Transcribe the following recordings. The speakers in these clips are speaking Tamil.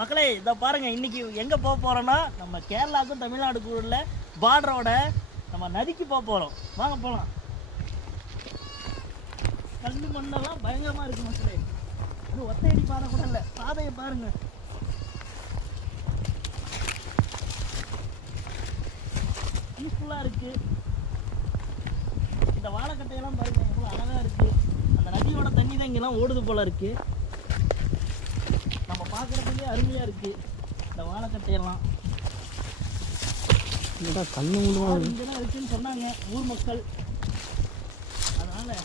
மக்களே இதை பாருங்க, இன்னைக்கு எங்க போக போறோம்னா நம்ம கேரளாவுக்கும் தமிழ்நாடுக்கும் உள்ள பார்டரோட நம்ம நதிக்கு போக போறோம். வாங்க போலாம். கல்லு மண்ணெல்லாம் பயங்கரமா இருக்கு மக்களே. அது ஒத்தையடி பாதை கூட இல்லை, பாதையை பாருங்க. பீஸ்ஃபுல்லா இருக்கு. இந்த வாழைக்கட்டையெல்லாம் பாருங்க எவ்வளவு அழகா இருக்கு. அந்த நதியோட தண்ணி தான் இங்கெல்லாம் ஓடுது போல இருக்கு. நம்ம பார்க்கறதுக்கே அருமையா இருக்கு இந்த வாழைக்கட்டையெல்லாம். இங்கதான் இருக்குன்னு சொன்னாங்க ஊர் மக்கள். அதனால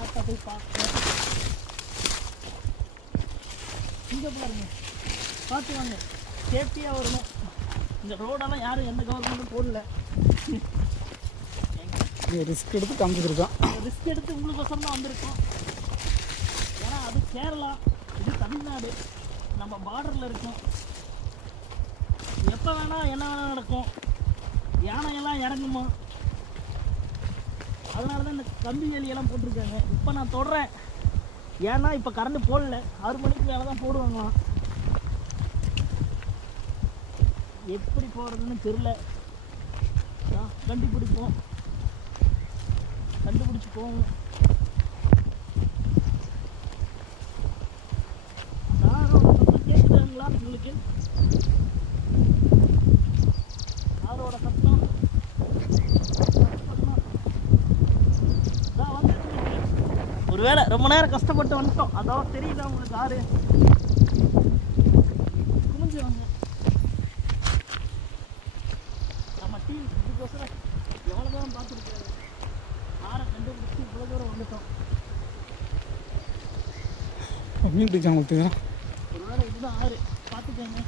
ஆட்டை போய் பார்க்க. இங்க பாருங்க, பார்த்து வாங்க, சேஃப்டியா வரணும். இந்த ரோடெல்லாம் யாரும் எந்த கவர்மெண்ட்டும் போடல. ரிஸ்க் எடுத்து காமிச்சிருக்கோம். ரிஸ்க் எடுத்து உங்களுக்கோசரம் தான் வந்திருக்கோம். ஏன்னா அது கேரளா, இது தமிழ்நாடு, நம்ம பார்டரில் இருக்கோம். எப்போ வேணால் என்ன வேணால் நடக்கும். யானையெல்லாம் இறங்குமா, அதனால தான் இந்த கம்பி வேலியெல்லாம் போட்டிருக்காங்க. இப்போ நான் தொடறேன், ஏன்னா இப்போ கரண்ட் போடல. 6 மணிக்கு மேலே தான் போடுவாங்களாம். எப்படி போகிறதுன்னு தெரில. கண்டுபிடிப்போம், கண்டுபிடிச்சி போவோம். கேட்குதுங்களா உங்களுக்கு? ஆரோட சத்தம் ஒருவேளை ரொம்ப நேரம் கஷ்டப்பட்டு வந்துட்டோம். அதாவது தெரியுதா உங்களுக்கு ஆறு? குமிஞ்சு வாங்க. நம்ம டீம் இதுக்கோசரம் எவ்வளோ தூரம் பார்த்துருக்காரு. ஆறை கண்டுபிடிச்சி இவ்வளோ தூரம் வந்துட்டோம். மீன் பிடிச்சாங்க. ஒருவேளை இதுதான் ஆறு, பார்த்துக்கோங்க.